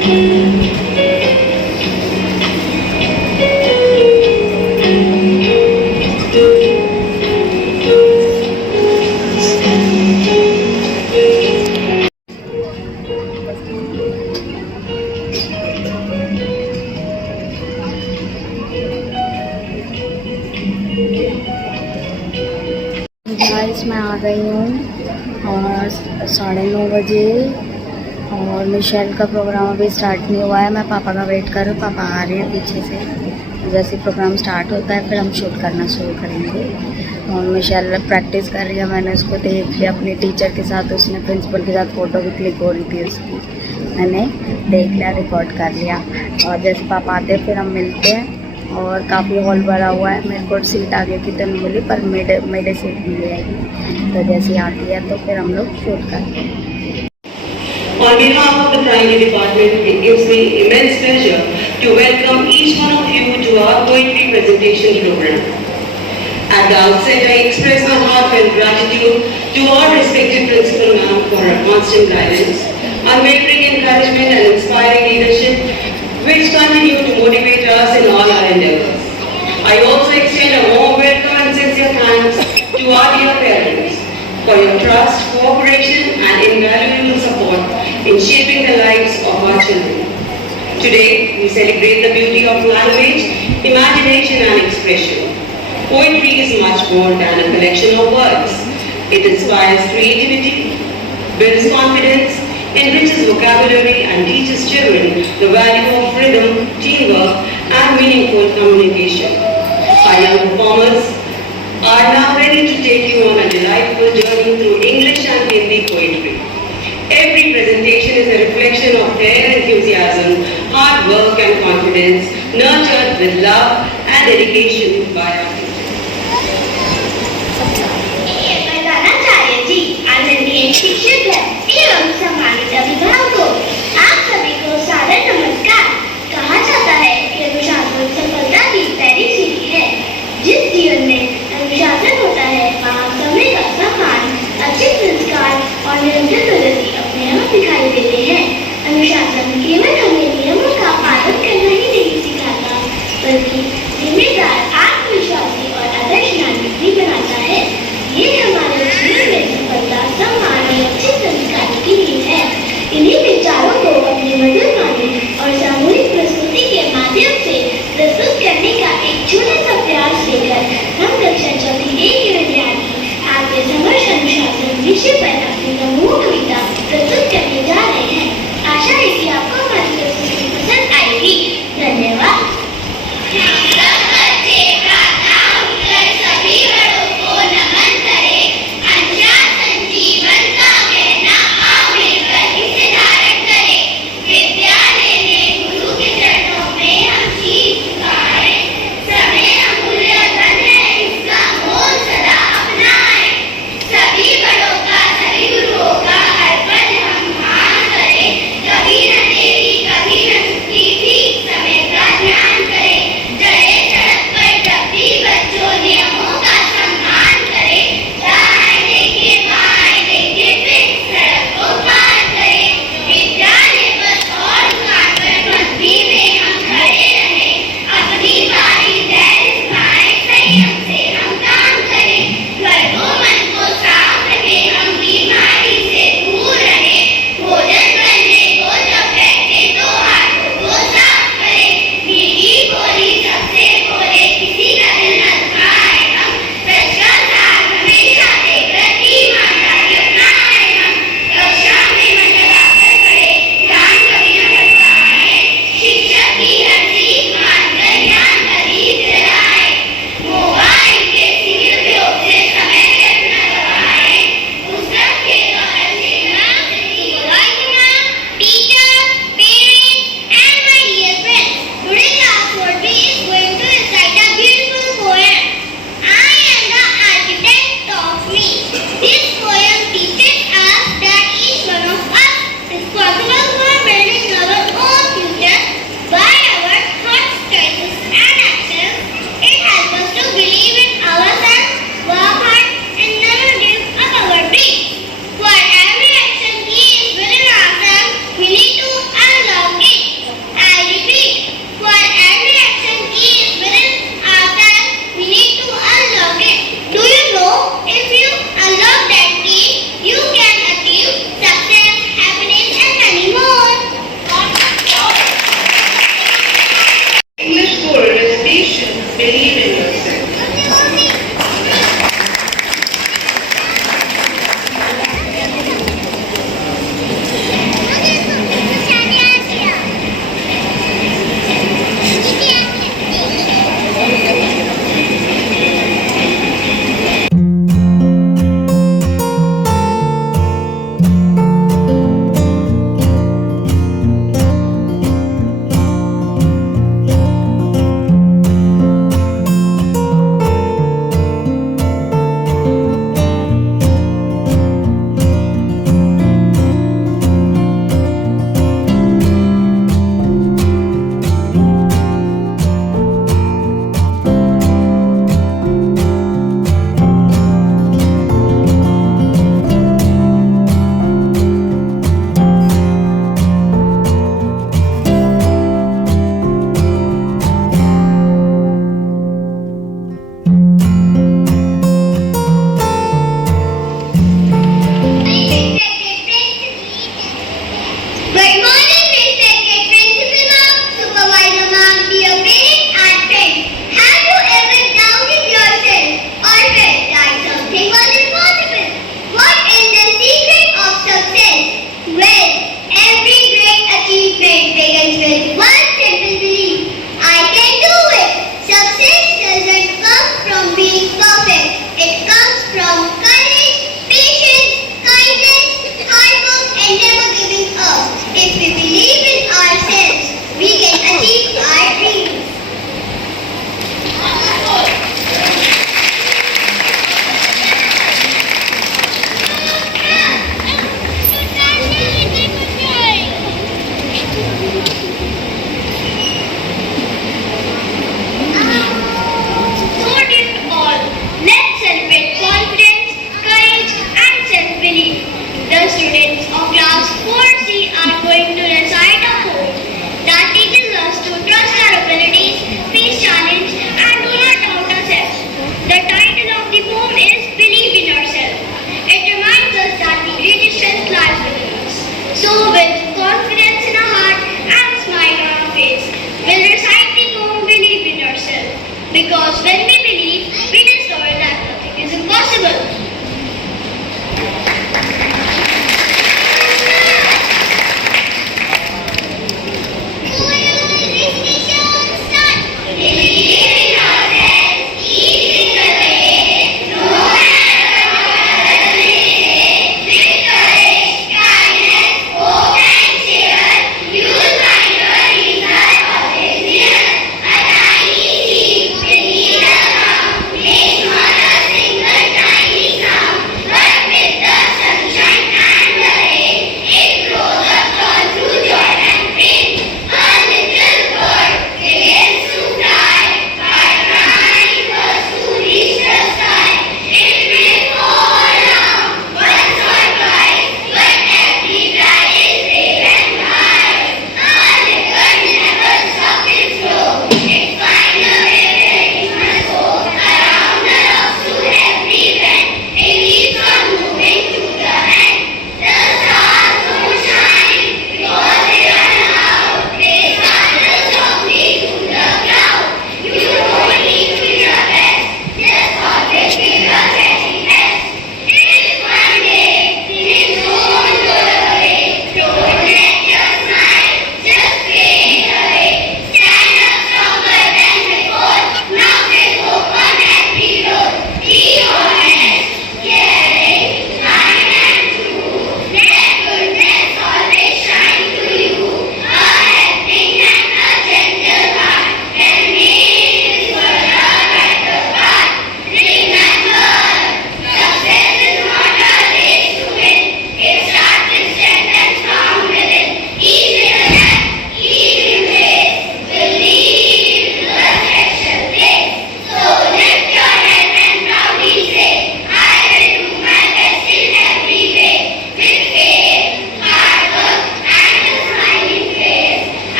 गाइस मैं आ गई हूँ और 9:30 बजे और मिशेल का प्रोग्राम अभी स्टार्ट नहीं हुआ है। मैं पापा का वेट कर रही हूँ, पापा आ रहे हैं पीछे से। जैसे प्रोग्राम स्टार्ट होता है फिर हम शूट करना शुरू करेंगे। और मिशेल प्रैक्टिस कर रही है, मैंने उसको देख लिया अपने टीचर के साथ, उसने प्रिंसिपल के साथ फ़ोटो भी क्लिक हो रही थी उसकी, मैंने देख लिया, रिकॉर्ड कर लिया। और जैसे पापा आते हैं फिर हम मिलते हैं। और काफ़ी हॉल भरा हुआ है, मेरे को सीट आगे की तो नहीं मिली पर मिडे सीट मिली है, तो जैसे आती है तो फिर हम लोग शूट करते हैं। On behalf of the Primary Department, it gives me immense pleasure to welcome each one of you to our poetry presentation program. At the outset, I express my heartfelt gratitude to our respected principal ma'am for her constant guidance, unwavering encouragement and inspiring leadership which continue to motivate us in all our endeavors. I also extend a warm welcome and sincere thanks to our dear parents for your trust, cooperation and invaluable support in shaping the lives of our children. Today, we celebrate the beauty of language, imagination and expression. Poetry is much more than a collection of words. It inspires creativity, builds confidence, enriches vocabulary and teaches children the value of rhythm, teamwork and meaningful communication. Our young performers are now ready to take you on a delightful journey through English and Hindi poetry. Every presentation is a reflection of their enthusiasm, hard work and confidence, nurtured with love and dedication by our teachers. शिक्षक है एवं सम्मानित अभिभावकों, आप सभी को सादर नमस्कार। कहा जाता है कि अनुशासन सफलता की पहली सीढ़ी है। जिस जीवन में अनुशासन होता है वहाँ समय का सम्मान, अच्छे संस्कार और निरंतर प्रगति अपने आप दिखाई देते हैं। अनुशासन केवल हमें नियमों का पालन करना ही नहीं सिखाता, बल्कि जिम्मेदार, आत्मविश्वासी और आदर्श नागरिक भी बनाता है। ये हमारे जीवन में सफलता, सम्मान और अच्छे संस्कार की नींव है। इन्हीं विचारों को अपनी मधुर वाणी और सामूहिक प्रस्तुति के माध्यम से प्रस्तुत करने का एक छोटा सा प्रयास लेकर हम कक्षा चौथी ए के विद्यार्थी आपके समर्थ अनुशासन विषय पर अपनी अमूल्य कविता प्रस्तुत करने जा रहे हैं। आशा है कि आपको हमारी प्रस्तुति पसंद आएगी। धन्यवाद। विद्या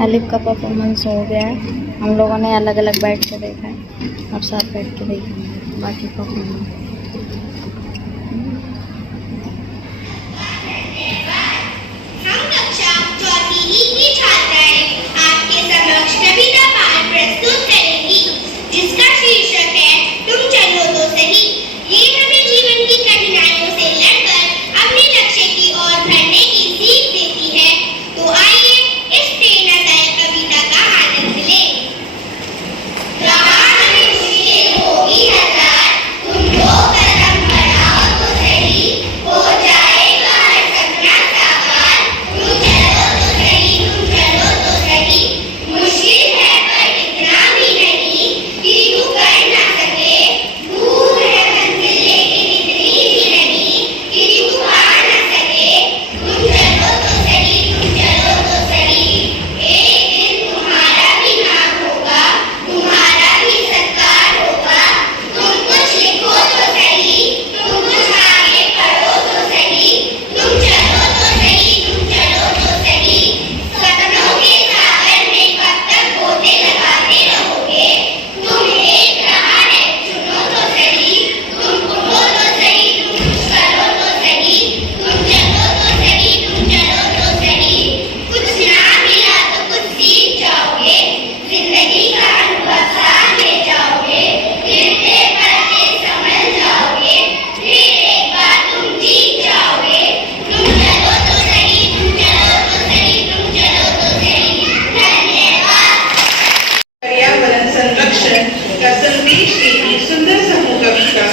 अलिफ का परफॉर्मेंस हो गया है, हम लोगों ने अलग अलग बैठ के देखा है, अब साथ बैठ के देखेंगे बाकी परफॉर्मेंस। हम कक्षा चौथी ई की छात्राएं आपके समक्ष कविता पाठ प्रस्तुत करेंगी, जिसका शीर्षक है तुम चलो तो सही। ये हमें जीवन की कठिनाइयों से लड़कर अपने लक्ष्य की ओर बढ़ने की सीख देती है। तो आइए इस प्रेरणादायक कविता का आनंद लें। राह में मुश्किल होगी हजार, तुम दो कदम बढ़ाओ तो सही, हो जाएगा हर सपना साकार। तुम चलो तो सही, तुम चलो तो सही। मुश्किल है पर इतना भी नहीं कि तू कर ना सके, दूर है मंजिल लेकिन इतनी भी नहीं कि तू पा ना सके। तुम चलो तो सही, तुम चलो तो सही। एक दिन तुम्हारा भी नाम होगा, तुम्हारा भी सत्कार होगा। तुम कुछ लिखो तो सही, तुम कुछ आगे पढ़ो तो सही। तुम चलो तो सही, तुम चलो तो सही। सपनों के सागर में कब तक गोते लगाते रहोगे? तुम एक राह है, चुनो तो सही। तुम उठो तो सही, तुम कुछ करो तो सही। तुम चलो तो सही, तुम चलो तो सही। कुछ ना मिला तो कुछ सीख जाओगे, जिंदगी का अनुभव साथ ले जाओगे। गिरते पड़ते संभल जाओगे, फिर एक बार तुम जीत जाओगे। तुम चलो तो सही, तुम चलो तो सही, तुम चलो तो सही। धन्यवाद। पर्यावरण संरक्षण का संदेश देती सुंदर समूह कविता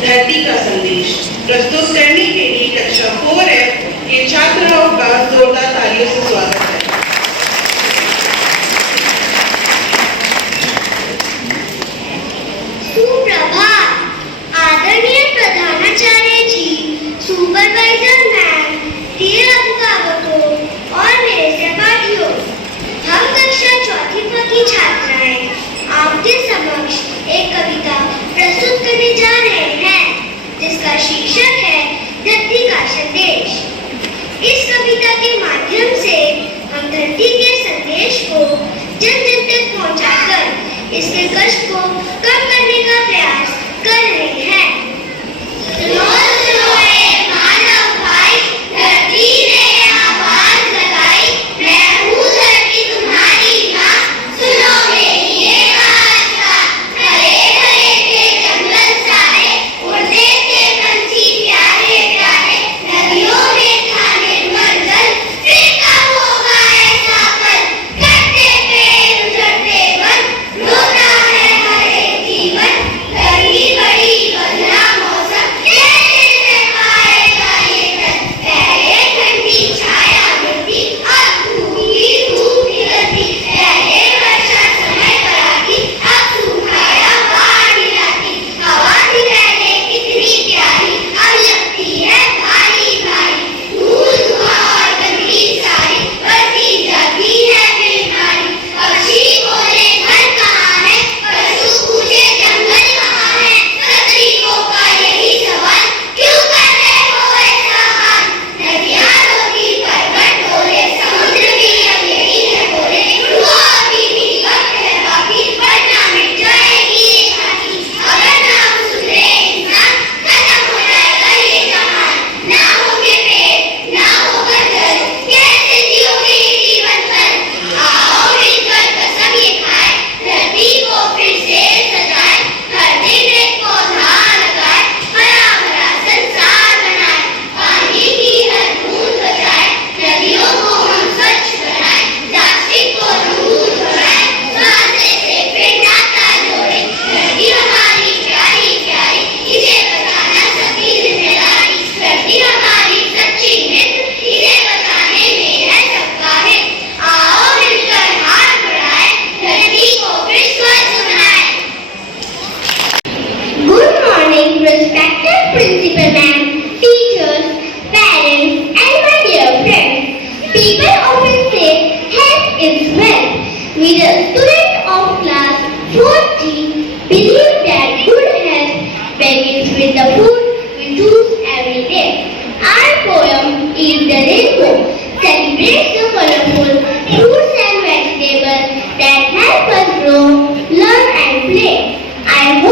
धरती का संदेश प्रस्तुत करने के लिए कक्षा 4F के छात्राओं का जोरदार तालियों से स्वागत है। सुप्रभात। आदरणीय प्रधानाचार्य जी, सुपरवाइजर मैम, प्रिय अभिभावकों और मेरे सहपाठियों, हम कक्षा चौथी की छात्राएं आपके समक्ष एक कविता प्रस्तुत करने जा रहे हैं, जिसका शीर्षक है धरती का संदेश। इस कविता के माध्यम से हम धरती के संदेश को जन जन तक पहुंचाकर इसके कष्ट को कम करने का प्रयास कर रहे हैं। सुनो सुनो ए मानव भाई, धरती ने आवाज लगाई, मैं हूँ धरती तुम्हारी माँ, सुनो मेरी ये वार्ता। हरे हरे थे जंगल सारे, उड़ते थे पंछी प्यारे प्यारे, नदियों में था निर्मल जल, फिर कब होगा ऐसा पल, कटते पेड़ उजड़ते वन, रोता है हरे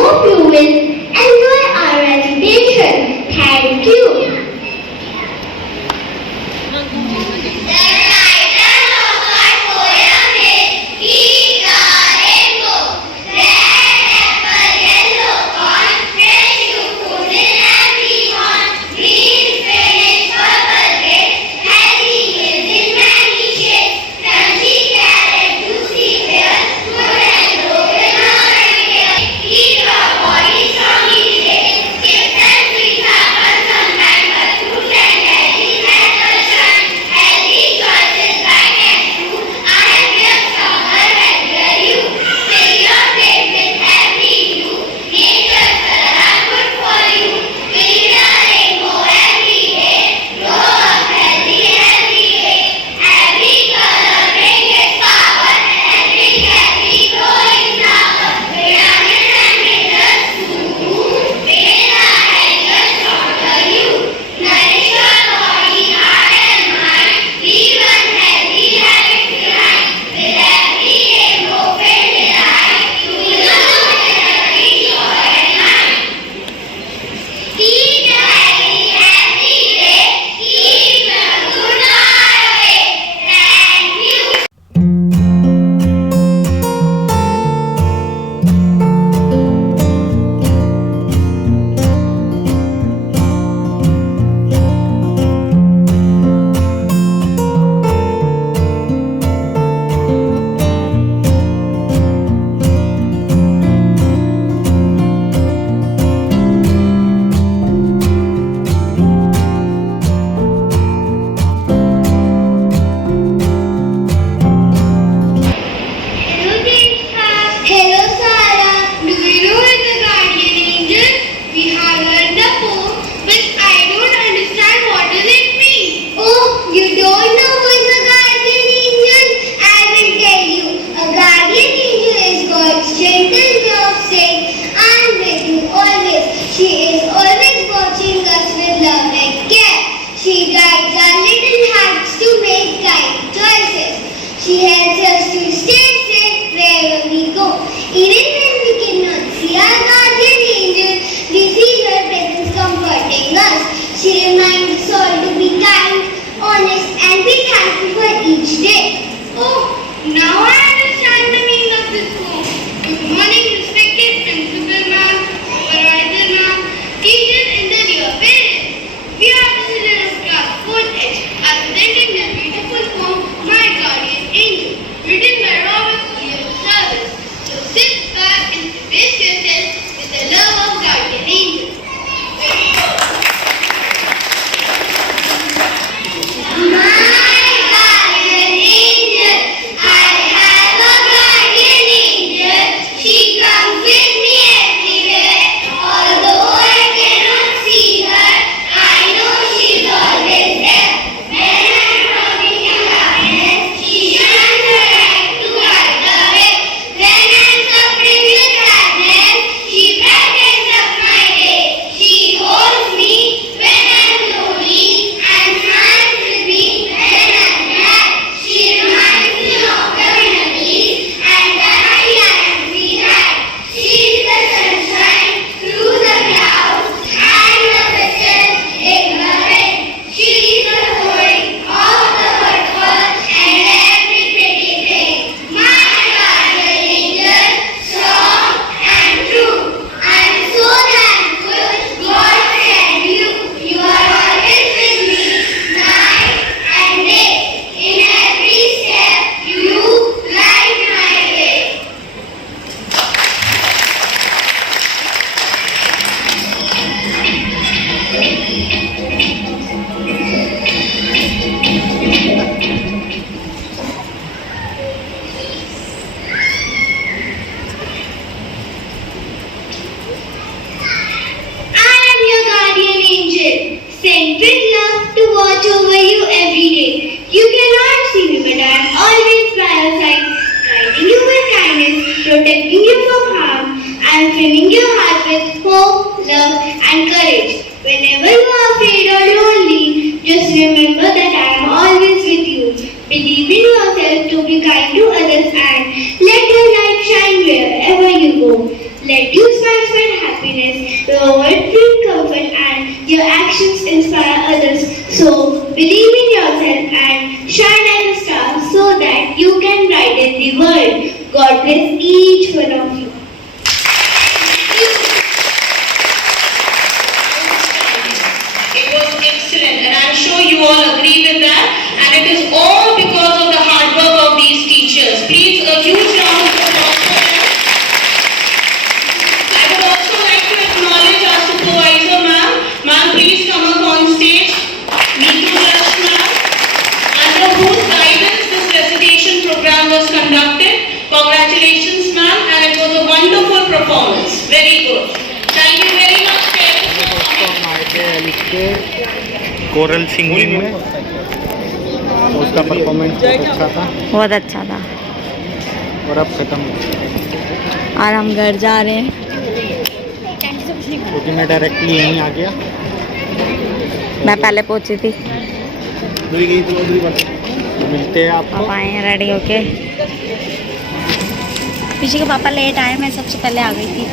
hope you will enjoy our recitation. Thank you. Let your smile spread happiness, your words bring comfort, and your actions inspire others. So believe in yourself and shine like a star so that you can brighten the world. God bless each one of you. It was excellent, and I'm sure you all agree with that. And it is all because of the hard work of these teachers. Please, a huge round of applause for them. I would also like to acknowledge our supervisor, ma'am. Ma'am, please come up on stage. Neetu Yash, ma'am, under whose guidance this recitation program was conducted. Congratulations, ma'am, and it was a wonderful performance. Very good. Thank you very much, parents. Coral singing में तो उसका परफॉर्मेंस बहुत अच्छा था बहुत अच्छा था। और अब ख़त्म हो गया और हम घर जा रहे हैं। क्योंकि मैं डायरेक्टली यहीं आ गया। मैं पहले पहुंची थी। तो मिलते हैं आपको। पापा आए हैं रेडी होके। पीछे के पापा लेट आए, मैं सबसे पहले आ गई थी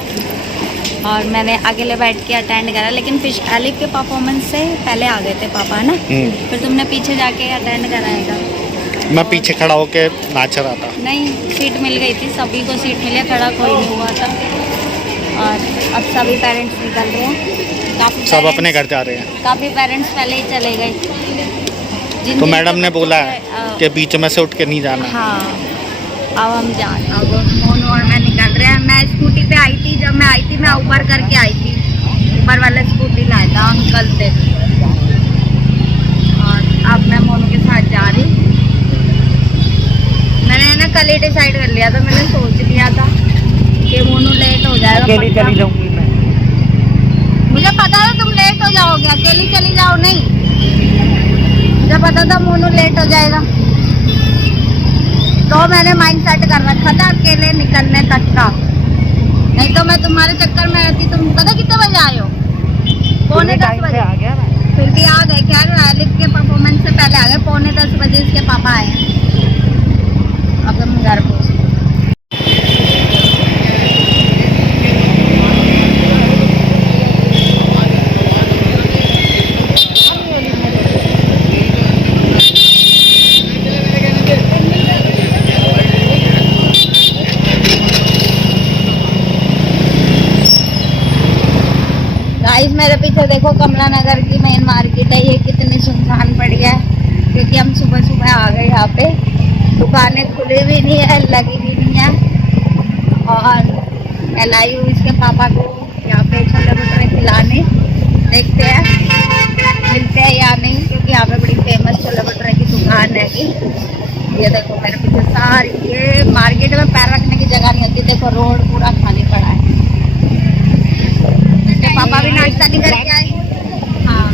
और मैंने अकेले बैठ के अटेंड करा, लेकिन फिश एलिफ के परफॉर्मेंस से पहले आ गए थे पापा, है ना। फिर तुमने पीछे जाके अटेंड कराएगा। मैं पीछे खड़ा होके नाच रहा था। नहीं, सीट मिल गई थी, सभी को सीट मिले, खड़ा कोई नहीं हुआ था। और अब सभी पेरेंट्स निकल रहे हैं। सब अपने घर जा रहे हैं। काफ़ी पेरेंट्स पहले ही चले गए। तो मैडम ने बोला है कि बीच में से उठ के नहीं जाना। हाँ, अब हम अब मोनू और मैं निकल रहे हैं। मैं स्कूटी पे आई थी, जब मैं आई थी मैं ऊबर करके आई थी, ऊपर वाला स्कूटी लाया था अंकल से। और अब मैं मोनू के साथ जा रही। मैंने ना कल ही डिसाइड कर लिया था, मैंने सोच लिया था कि मोनू लेट हो जाएगा। अकेली चली जाऊंगी मैं। मुझे पता था तुम लेट हो जाओगे, अकेली चली जाओ नहीं। मुझे पता था मोनू लेट हो जाएगा, तो मैंने माइंड सेट कर रखा था अकेले निकलने तक का। नहीं तो मैं तुम्हारे चक्कर में रहती। तुम पता कितने बजे आए हो? 9:45 बजे आ गया। फिर भी आ गए। खैर एलिफ के परफॉर्मेंस से पहले आ गए। 9:45 बजे इसके पापा आए हैं। अब हम घर पहुँचे। गाइस मेरे पीछे देखो, कमला नगर की मेन मार्केट है। ये कितनी सुनसान पड़ी है, क्योंकि हम सुबह सुबह आ गए यहाँ पे। दुकानें खुली भी नहीं है, लगी भी नहीं है। और लाई हूँ इसके पापा को यहाँ पे छोले भटूरे खिलाने। देखते हैं मिलते हैं या नहीं, क्योंकि यहाँ पे बड़ी फेमस छोले भटूरे की दुकान है। ये देखो मेरे पीछे सारी, ये मार्केट में पैर रखने की जगह नहीं होती। देखो रोड पूरा खाली पड़ा है। पापा भी नाश्ता नहीं करके आए। हाँ,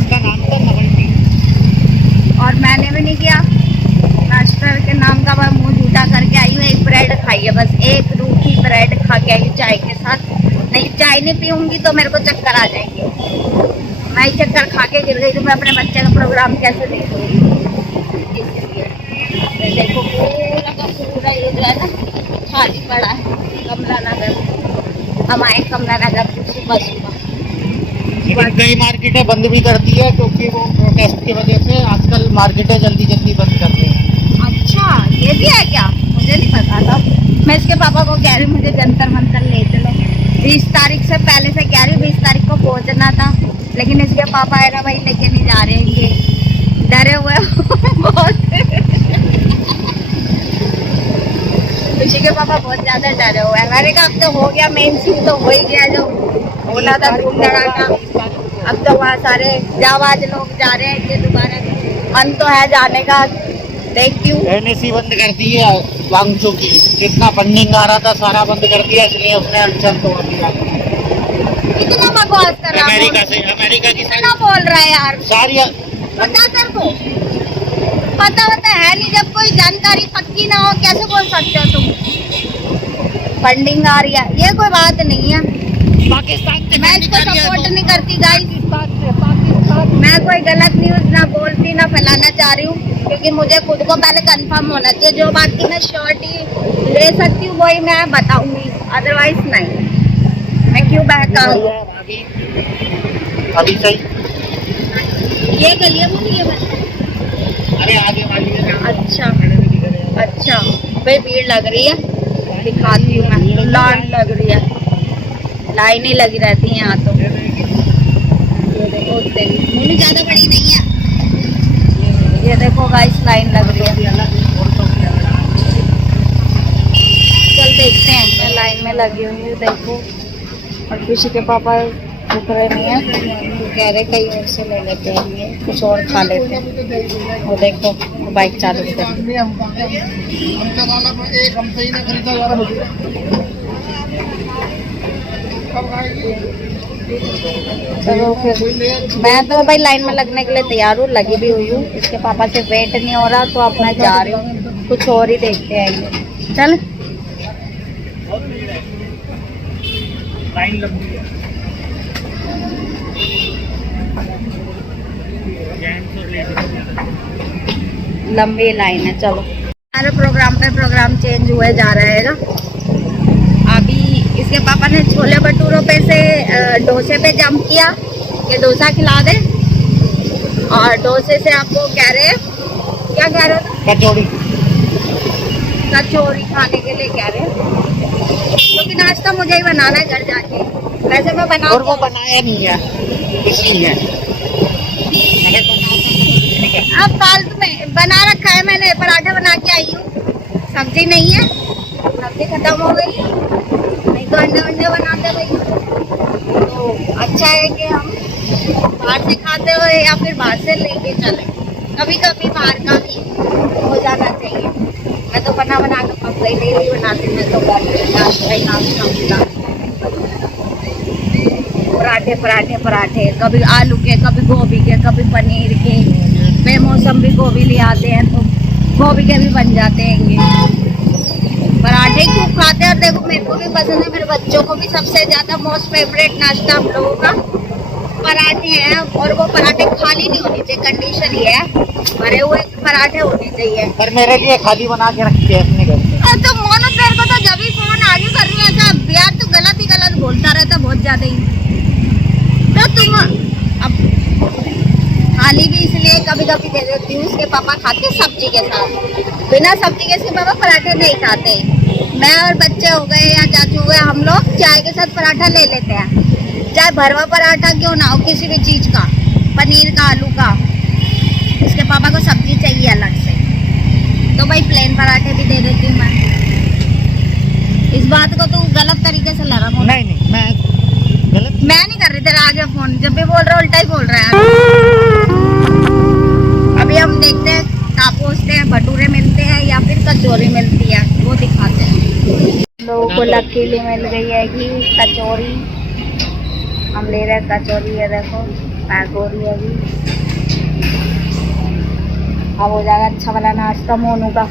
और मैंने भी नहीं किया नाश्ता के नाम का। मैं मुंह झूठा करके आई हूँ। एक ब्रेड खाई है, बस एक रूखी ब्रेड खा के आई हूँ चाय के साथ। नहीं, चाय नहीं पीऊंगी तो मेरे को चक्कर आ जाएंगे। मैं चक्कर खा के गिर गई तो मैं अपने बच्चे का प्रोग्राम कैसे देखूंगी। इसलिए देखो पूरा का पूरा ये जो है ना खाली पड़ा है कमला नगर। हम आए कमला नगर सुबह सुबह। कई मार्केटें बंद भी कर दी है, क्योंकि वो प्रोटेस्ट की वजह से आजकल मार्केटें जल्दी जल्दी बंद कर रही हैं। अच्छा, ये भी है क्या? मुझे नहीं पता था। मैं इसके पापा को कह रही मुझे जंतर मंतर ले चलो। 20 तारीख से पहले से कह रही 20 तारीख को पहुंचना था, लेकिन इसके पापा है ना भाई लेके नहीं जा रहे हैं। ये डरे हुए बहुत। खुशी के पापा बहुत ज्यादा डरे हुए हैं। मैंने कहा अब तो हो गया, मेन सीन तो हो ही गया जो होना था, धूम धड़ाका। अब तो वहाँ सारे जाबाज लोग जा रहे हैं कि दोबारा मन तो है जाने का। देखती हूँ। NSC बंद कर दी है वांगचू की। जितना फंडिंग आ रहा था सारा बंद कर दिया, इसलिए उसने अड़चन तोड़ दिया। कितना बकवास कर रहा है? अमेरिका की कितना बोल रहा है यार? सारी पता सर को पता है नहीं। जब कोई जानकारी पक्की ना हो कैसे बोल सकते हो तुम? फंडिंग आ रही है, ये कोई बात नहीं है। पाकिस्तान से मैं इसको सपोर्ट नहीं करती गाइस। मैं कोई गलत न्यूज ना बोलती ना फैलाना चाह रही हूँ, क्योंकि मुझे खुद को पहले कंफर्म होना चाहिए। जो बाकी मैं श्योरिटी ले सकती हूँ वही मैं बताऊंगी, अदरवाइज नहीं। मैं क्यों बहकाऊं? अभी अभी सही। ये गलियां मुझे ये बता। अरे आगे वाली है ना। अच्छा अच्छा भाई भीड़ लग रही है, दिखाती हूँ मैं। लाइन लग रही है, लाइनें लगी रहती हैं यहाँ तो। ये देखो मुझे ज्यादा बड़ी नहीं है। ये देखो गाइस लाइन लग रही है। चल देखते हैं, मैं लाइन में लगी हुई हूँ देखो। और किसी के पापा रुक रहे नहीं है, तो कह रहे कहीं और से ले लेते हैं, ये कुछ और खा लेते हैं। वो देखो बाइक चालू कर। चलो फिर मैं तो भाई लाइन में लगने के लिए तैयार हूँ, लगी भी हुई हूँ। इसके पापा से वेट नहीं हो रहा तो अब मैं जा रही हूँ, कुछ और ही देखते हैं। चल लाइन लंबी है। लंबी लाइन है। चलो हमारे प्रोग्राम पे प्रोग्राम चेंज हुए जा रहेगा। अभी इसके पापा ने छोले भटूरों पे से डोसे पे जंप किया कि डोसा खिला दे, और डोसे से आपको कह रहे हैं, क्या कह रहे हो? कचौड़ी। कचौड़ी खाने के लिए कह रहे हैं, क्योंकि नाश्ता मुझे ही बनाना है घर जाके। वैसे मैं बना और वो बनाया नहीं है इसलिए। अब फालतू में बना रखा है मैंने, पराठा बना के आई हूँ। सब्जी नहीं है, सब्जी खत्म हो गई, नहीं तो अंडे वंडे बनाते भाई। तो अच्छा है कि हम बाहर से खाते हुए या फिर बाहर से लेके चले, कभी कभी बाहर का भी हो जाना चाहिए। मैं तो बना के पक गई, डेली बनाती मैं तो नाश्ता। पराठे पराठे पराठे, कभी आलू के, कभी गोभी के, कभी पनीर के। बेमौसम भी गोभी ले आते हैं तो गोभी के भी बन जाते हैं। पराठे खूब खाते हैं, और देखो मेरे को भी पसंद है, मेरे बच्चों को भी। सबसे ज्यादा मोस्ट फेवरेट नाश्ता हम लोगों का पराठे हैं। और वो पराठे खाली नहीं होनी चाहिए, कंडीशन ये है भरे हुए पराठे होने चाहिए। पर मेरे लिए खाली बना के रखती है अपने घर पे। तो मोनो तेरे को तो जब भी फोन आगे कर रही है ऐसा यार, तू गलत ही गलत बोलता रहता बहुत ज्यादा ही। तो तुम अब खाली भी इसलिए कभी कभी दे देती हूँ। इसके पापा खाते सब्जी के साथ, बिना सब्जी के इसके पापा पराठे नहीं खाते। मैं और बच्चे हो गए या चाचू हो गए, हम लोग चाय के साथ पराठा ले लेते हैं, चाहे भरवा पराठा क्यों ना हो, किसी भी चीज का, पनीर का, आलू का। इसके पापा को सब्जी चाहिए अलग से, तो भाई प्लेन पराठे भी दे देती हूँ मैं। इस बात को तू गलत तरीके से लगा। नहीं मैं गलत, मैं नहीं कर रही तेरा आगे फोन, जब भी बोल रहा है उल्टा ही बोल रहा है। अभी हम देखते हैं कहाँ पहुँचते हैं, भटूरे मिलते हैं या फिर कचौरी मिलती है, वो दिखाते हैं। लोगों को लकीली मिल गई है कि कचौरी, हम ले रहे हैं कचौरी। है देखो पैक हो रही है अभी, अब हो जाएगा अच्छा वाला नाश्ता मोनू का।